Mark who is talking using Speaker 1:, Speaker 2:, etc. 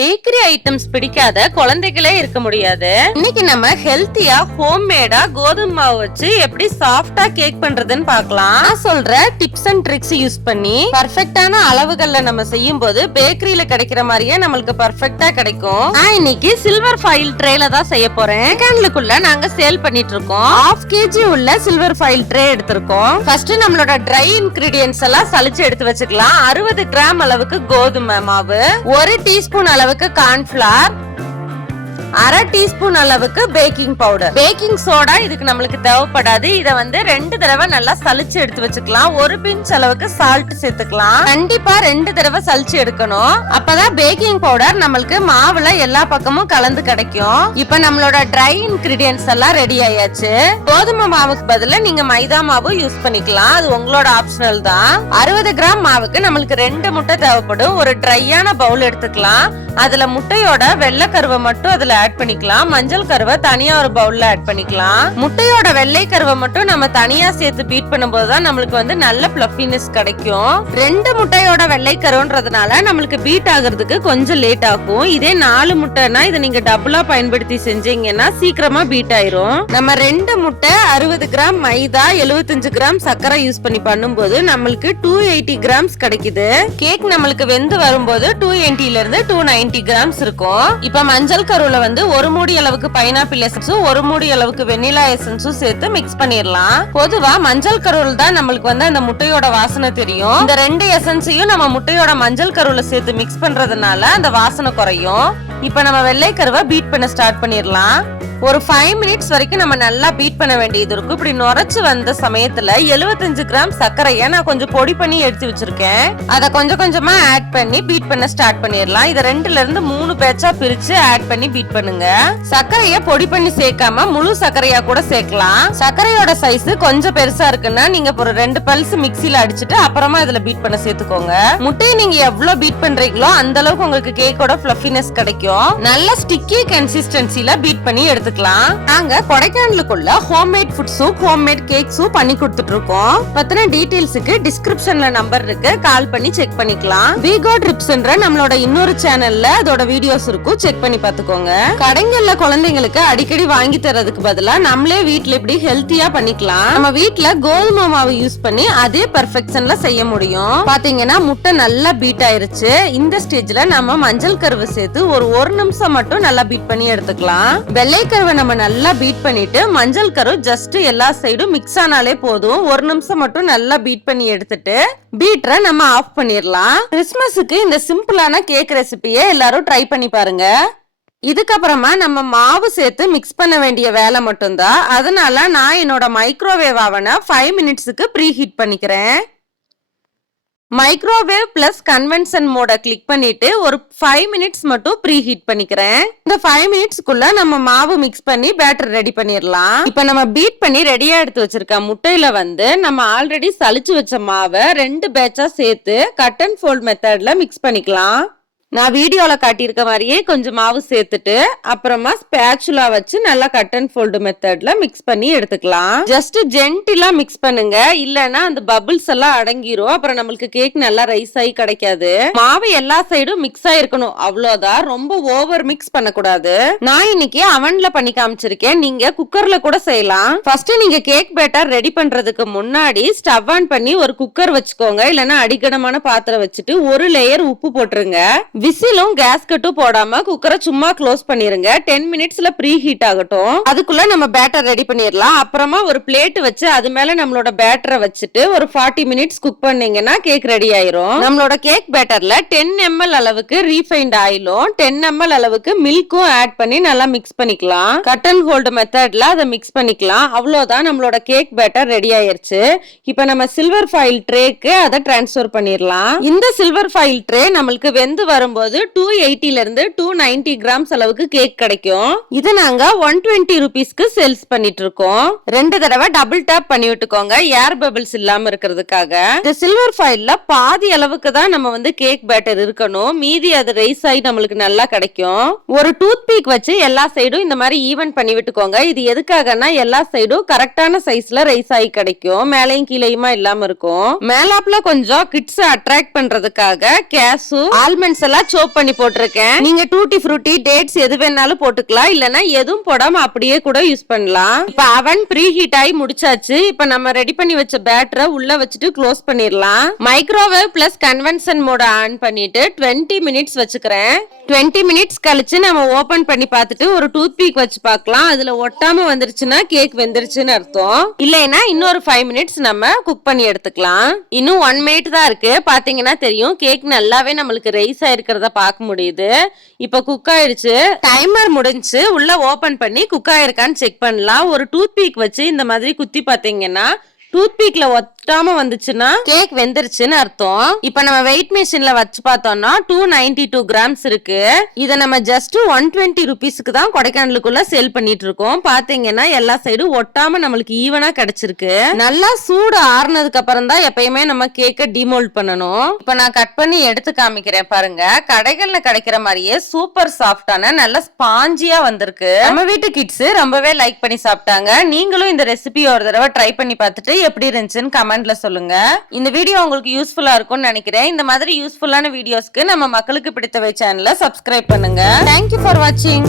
Speaker 1: Bakery items பிடிக்காத குழந்தைகளே இருக்க முடியாது. இன்னைக்கு நம்ம ஹெல்த்தியா ஹோம் மேடா கோதுமை மாவு வச்சு எப்படி சாஃப்டா கேக் பண்றதுன்னு பார்க்கலாம். நான் சொல்ற டிப்ஸ் அண்ட் ட்ரிக்ஸ் யூஸ் பண்ணி பர்ஃபெக்டான அளவுகள்ல நம்ம செய்யும் போது பேக்கரியில கிடைக்கிற மாதிரியே நம்மளுக்கு பர்ஃபெக்டா கிடைக்கும். நான் இன்னைக்கு சில்வர் ஃபாயில் ட்ரேல தான் செய்ய போறேன். கேன்லுக்குள்ள நாங்க சேல் பண்ணிட்டு இருக்கோம். ஹாஃப் கேஜி உள்ள சில்வர் ஃபாயில் ட்ரே எடுத்திருக்கோம். ஃபர்ஸ்ட் நம்மளோட ட்ரை இன்கிரீடியன்ஸ் எல்லாம் சளிச்சு எடுத்து வச்சுக்கலாம். அறுபது கிராம் அளவுக்கு கோதுமை மாவு ஒரு டீஸ்பூன் அளவுக்கு கார்ன்ஃபிளார் அரை டீஸ்பூன் அளவுக்கு பேக்கிங் பவுடர் பேக்கிங் சோடா இதுக்கு நம்மளுக்கு தேவைப்படாது. இத வந்து ரெண்டு தடவை நல்லா சலிச்சு எடுத்து வச்சுக்கலாம். ஒரு பிஞ்ச் அளவுக்கு சால்ட் சேர்த்துக்கலாம். கண்டிப்பா ரெண்டு தடவை சலிச்சு எடுக்கணும். அப்பதான் பேக்கிங் பவுடர் நம்மளுக்கு மாவுல எல்லா பக்கமும் கலந்து கிடைக்கும். இப்ப நம்மளோட ட்ரை இன்கிரீடியன்ஸ் எல்லாம் ரெடி ஆயாச்சு. கோதுமை மாவுக்கு பதில நீங்க மைதா மாவு யூஸ் பண்ணிக்கலாம். அது உங்களோட ஆப்ஷனல் தான். அறுபது கிராம் மாவுக்கு நம்மளுக்கு ரெண்டு முட்டை தேவைப்படும். ஒரு ட்ரையான பவுல் எடுத்துக்கலாம். அதுல முட்டையோட வெள்ளை கருவை மட்டும் அதுல ஆட் பண்ணிக்கலாம். மஞ்சள் கருவை தனியா ஒரு பவுல்ல ஆட் பண்ணிக்கலாம். முட்டையோட வெள்ளை கருவை மட்டும் நம்ம தனியா சேர்த்து பீட் பண்ணும்போது தான் நம்மளுக்கு வந்து நல்ல பிளஃபினஸ் கிடைக்கும். ரெண்டு முட்டையோட வெள்ளை கருன்றதுனால நம்மளுக்கு பீட் ஆகுறதுக்கு கொஞ்சம் லேட் ஆகும். இதே நாலு முட்டைனா இதை நீங்க டபுளா பயன்படுத்தி செஞ்சீங்கன்னா சீக்கிரமா பீட் ஆயிரும். நம்ம ரெண்டு முட்டை அறுபது கிராம் மைதா 75 கிராம் சர்க்கரை யூஸ் பண்ணி பண்ணும்போது நம்மளுக்கு டூ எயிட்டி கிராம்ஸ் கிடைக்குது. கேக் நம்மளுக்கு வெந்து வரும்போது டூ எயிட்டில இருந்து டூ நைன்டி கிராம்ஸ் இருக்கும். இப்ப மஞ்சள் கருவுல வந்து ஒரு மூடி அளவுக்கு பைனாப்பிள் எசன்ஸும் ஒரு மூடி அளவுக்கு வெண்ணிலா எசன்ஸும் சேர்த்து மிக்ஸ் பண்ணிடலாம். பொதுவா மஞ்சள் கருவில் தான் நம்மளுக்கு வந்து அந்த முட்டையோட வாசனை தெரியும். இந்த ரெண்டு எசன்ஸையும் நம்ம முட்டையோட மஞ்சள் கருவுல சேர்த்து மிக்ஸ் பண்றதுனால அந்த வாசனை குறையும். இப்ப நம்ம வெள்ளை கருவை பீட் பண்ண ஸ்டார்ட் பண்ணிடலாம். ஒரு ஃபைவ் மினிட்ஸ் வரைக்கும் நம்ம நல்லா பீட் பண்ண வேண்டியது இருக்கும் இப்படி நுரைச்சு வந்த சமயத்துல 75 கிராம் சர்க்கரையை நான் கொஞ்சம் பொடி பண்ணி எடுத்து வச்சிருக்கேன். அதை கொஞ்சம் கொஞ்சமா ஆட் பண்ணி பீட் பண்ண ஸ்டார்ட் பண்ணிடலாம். இதை ரெண்டுல இருந்து மூணு பேட்சா பிரிச்சு ஆட் பண்ணி பீட் பண்ணுங்க. சர்க்கரையை பொடி பண்ணி சேர்க்காம முழு சர்க்கரையா கூட சேர்க்கலாம். சர்க்கரையோட சைஸ் கொஞ்சம் பெருசா இருக்குன்னா நீங்க ஒரு ரெண்டு பல்ஸ் மிக்ஸில அடிச்சுட்டு அப்புறமா இதுல பீட் பண்ண சேர்த்துக்கோங்க. முட்டையை நீங்க எவ்வளவு பீட் பண்றீங்களோ அந்த அளவுக்கு உங்களுக்கு கேக்கோட ஃபிளஃபினஸ் கிடைக்கும். நல்ல ஸ்டிக்கி கன்சிஸ்டன்சில பீட் பண்ணி எடுத்து எடுத்துக்கலாம். நாங்க கொடைக்கானலுக்குள்ள ஹோம்மேட் ஃபுட்ஸும் ஹோம்மேட் கேக்ஸும் பண்ணி கொடுத்துட்டு இருக்கோம் பத்தின டீடைல்ஸுக்கு டிஸ்கிரிப்ஷன்ல நம்பர் இருக்கு. கால் பண்ணி செக் பண்ணிக்கலாம். வீகோ ட்ரிப்ஸ்ன்ற நம்மளோட இன்னொரு சேனல்ல அதோட வீடியோஸ் இருக்கும். செக் பண்ணி பாத்துக்கோங்க கடைங்கள்ல குழந்தைங்களுக்கு அடிக்கடி வாங்கி தரதுக்கு பதிலா நம்மளே வீட்ல இப்படி ஹெல்த்தியா பண்ணிக்கலாம். நம்ம வீட்ல கோதுமை மாவு யூஸ் பண்ணி அதே பெர்ஃபெக்ஷன்ல செய்ய முடியும். பாத்தீங்கன்னா முட்டை நல்லா பீட் ஆயிருச்சு. இந்த ஸ்டேஜ்ல நம்ம மஞ்சள் கருவை சேர்த்து ஒரு ஒரு நிமிஷம் மட்டும் நல்லா பீட் பண்ணி எடுத்துக்கலாம். வெள்ளை கருவை நம்ம நல்லா பீட் பண்ணிட்டு மஞ்சள் கரு ஜஸ்ட் எல்லா சைடும் மிக்ஸ் ஆனாலே போதும். ஒரு நிமிஷம் மட்டும் நல்லா பீட் பண்ணி எடுத்துட்டு பீட்டரை நம்ம ஆஃப் பண்ணிடலாம். கிறிஸ்மஸுக்கு இந்த சிம்பிளான கேக் ரெசிபியை எல்லாரும் ட்ரை பண்ணி பாருங்க. இதுக்கப்புறமா நம்ம மாவு சேர்த்து மிக்ஸ் பண்ண வேண்டிய வேலை மட்டும்தான். அதனால நான் என்னோட மைக்ரோவேவ் அவனை ஃபைவ் மினிட்ஸுக்கு ப்ரீ ஹீட் பண்ணிக்கிறேன். மைக்ரோவேவ் பிளஸ் கன்வென்ஷன் மோட கிளிக் பண்ணிட்டு ஒரு ஃபைவ் மினிட்ஸ் மட்டும் ப்ரீ ஹீட் பண்ணிக்கிறேன். இந்த ஃபைவ் மினிட்ஸ்க்குள்ள நம்ம மாவு மிக்ஸ் பண்ணி பேட்டர் ரெடி பண்ணிடலாம் இப்ப நம்ம பீட் பண்ணி ரெடியா எடுத்து வச்சிருக்க முட்டையில வந்து நம்ம ஆல்ரெடி சளிச்சு வச்ச மாவை ரெண்டு பேட்சா சேர்த்து கட் அண்ட் ஃபோல்ட் மெத்தட்ல மிக்ஸ் பண்ணிக்கலாம். நான் வீடியோல காட்டியிருக்க மாதிரியே கொஞ்சம் மாவு சேர்த்துட்டு அப்புறமா ஸ்பேச்சுலா வச்சு நல்லா கட் அண்ட் ஃபோல்டு மெத்தட்ல மிக்ஸ் பண்ணி எடுத்துக்கலாம். ஜஸ்ட் ஜென்டிலா மிக்ஸ் பண்ணுங்க. இல்லனா அந்த பபிள்ஸ் எல்லாம் அடங்கிரும். அப்புறம் நம்மளுக்கு கேக் நல்லா ரைஸ் ஆகி கிடைக்காது. மாவு எல்லா சைடும் மிக்ஸ் ஆயிருக்கணும். அவ்வளவுதான். ரொம்ப ஓவர் மிக்ஸ் பண்ணக்கூடாது. நான் இன்னைக்கு அவன்ல பண்ணி காமிச்சிருக்கேன். நீங்க குக்கர்ல கூட செய்யலாம். ஃபர்ஸ்ட் நீங்க கேக் பேட்டர் ரெடி பண்றதுக்கு முன்னாடி ஸ்டவ் ஆன் பண்ணி ஒரு குக்கர் வச்சுக்கோங்க. இல்லனா அடிக்கடமான பாத்திரம் வச்சுட்டு ஒரு லேயர் உப்பு போட்டுருங்க. விசிலும் கேஸ்கட்டும் போடாம குக்கரை சும்மா க்ளோஸ் பண்ணிருங்க. டென் மினிட்ஸ்ல ப்ரீ ஹீட் ஆகட்டும். அதுக்குள்ள நம்ம பேட்டர் ரெடி பண்ணிடலாம் அப்புறமா ஒரு பிளேட் வச்சு அது மேல நம்மளோட பேட்டரை வச்சுட்டு ஒரு ஃபார்ட்டி மினிட்ஸ் குக் பண்ணீங்கன்னா கேக் ரெடி ஆயிரும். நம்மளோட கேக் பேட்டர்ல டென் எம்எல் அளவுக்கு ரீஃபைண்ட் ஆயிலும் டென் எம்எல் அளவுக்கு மில்க்கும் ஆட் பண்ணி நல்லா மிக்ஸ் பண்ணிக்கலாம். கட் அண்ட் ஹோல்டு மெத்தட்ல அதை மிக்ஸ் பண்ணிக்கலாம். அவ்வளவுதான் நம்மளோட கேக் பேட்டர் ரெடி ஆயிருச்சு. இப்ப நம்ம சில்வர் ஃபைல் ட்ரேக்கு அதை டிரான்ஸ்ஃபர் பண்ணிடலாம் இந்த சில்வர் ஃபைல் ட்ரே நம்மளுக்கு வெந்து வரும் வரும்போது டூ எயிட்டில இருந்து டூ நைன்டி கிராம்ஸ் அளவுக்கு கேக் கிடைக்கும். இது நாங்க ஒன் டுவெண்ட்டி ருபீஸ்க்கு சேல்ஸ் பண்ணிட்டு இருக்கோம் ரெண்டு தடவை டபுள் டேப் பண்ணி விட்டுக்கோங்க. ஏர் பபிள்ஸ் இல்லாம இருக்கிறதுக்காக. இந்த சில்வர் ஃபைல்ல பாதி அளவுக்கு தான் நம்ம வந்து கேக் பேட்டர் இருக்கணும். மீதி அது ரைஸ் ஆகி நம்மளுக்கு நல்லா கிடைக்கும். ஒரு டூத் பீக் வச்சு எல்லா சைடும் இந்த மாதிரி ஈவன் பண்ணி விட்டுக்கோங்க. இது எதுக்காகனா எல்லா சைடும் கரெக்டான சைஸ்ல ரைஸ் ஆகி கிடைக்கும். மேலையும் கீழையுமா இல்லாம இருக்கும். மேலாப்ல கொஞ்சம் கிட்ஸ் அட்ராக்ட் பண்றதுக்காக கேஸு ஆல்மண்ட்ஸ் எல்லாம் ஈக்குவலா சோப் பண்ணி போட்டிருக்கேன். நீங்க டூட்டி ஃப்ரூட்டி டேட்ஸ் எது வேணாலும் போட்டுக்கலாம். இல்லனா எதுவும் போடாம அப்படியே கூட யூஸ் பண்ணலாம். இப்ப அவன் ப்ரீ ஹீட் ஆகி முடிச்சாச்சு. இப்ப நம்ம ரெடி பண்ணி வச்ச பேட்டரை உள்ள வச்சுட்டு க்ளோஸ் பண்ணிடலாம். மைக்ரோவேவ் பிளஸ் கன்வென்ஷன் மோட ஆன் பண்ணிட்டு 20 மினிட்ஸ் வச்சுக்கிறேன். 20 மினிட்ஸ் கழிச்சு நம்ம ஓபன் பண்ணி பார்த்துட்டு ஒரு டூத் பீக் வச்சு பார்க்கலாம். அதுல ஒட்டாம வந்துருச்சுன்னா கேக் வெந்துருச்சுன்னு அர்த்தம். இல்லைன்னா இன்னொரு ஃபைவ் மினிட்ஸ் நம்ம குக் பண்ணி எடுத்துக்கலாம். இன்னும் ஒன் மினிட் தான் இருக்கு. பாத்தீங்கன்னா தெரியும். கேக் நல்லாவே நம்மளுக்கு ரைஸ் இருக்கிறத பார்க்க முடியுது. இப்போ குக் ஆயிடுச்சு. டைமர் முடிஞ்சு உள்ள ஓபன் பண்ணி குக் ஆயிருக்கான்னு செக் பண்ணலாம். ஒரு டூத் பீக் வச்சு இந்த மாதிரி குத்தி பாத்தீங்கன்னா டூத் பீக்ல ஒட்டாம வந்துச்சுன்னா கேக் வெந்துருச்சுன்னு அர்த்தம். இப்ப நம்ம வெயிட் மிஷின்ல வச்சு பார்த்தோம்னா டூ நைன்டி டூ கிராம்ஸ் இருக்கு. இத நம்ம ஜஸ்ட் ஒன் டுவெண்ட்டி ருபீஸ்க்கு தான் கொடைக்கானலுக்குள்ள சேல் பண்ணிட்டு இருக்கோம் பாத்தீங்கன்னா எல்லா சைடும் ஒட்டாம நம்மளுக்கு ஈவனா கிடைச்சிருக்கு. நல்லா சூடு ஆறுனதுக்கு அப்புறம் தான் எப்பயுமே நம்ம கேக்க டிமோல்ட் பண்ணணும். இப்ப நான் கட் பண்ணி எடுத்து காமிக்கிறேன் பாருங்க. கடைகள்ல கிடைக்கிற மாதிரியே சூப்பர் சாஃப்டான நல்ல ஸ்பாஞ்சியா வந்திருக்கு. நம்ம வீட்டு கிட்ஸ் ரொம்பவே லைக் பண்ணி சாப்பிட்டாங்க. நீங்களும் இந்த ரெசிபி ஒரு தடவை ட்ரை பண்ணி பார்த்துட்டு எப்படி இருந்துச்சுன்னு கமெண்ட்ல சொல்லுங்க. இந்த வீடியோ உங்களுக்கு யூஸ்ஃபுல்லா இருக்கும்னு நினைக்கிறேன். இந்த மாதிரி யூஸ்ஃபுல்லான வீடியோஸ்க்கு நம்ம மக்களுக்கு பிடித்தவை சேனலை சப்ஸ்கிரைப் பண்ணுங்க. தேங்க்யூ ஃபார் வாட்சிங்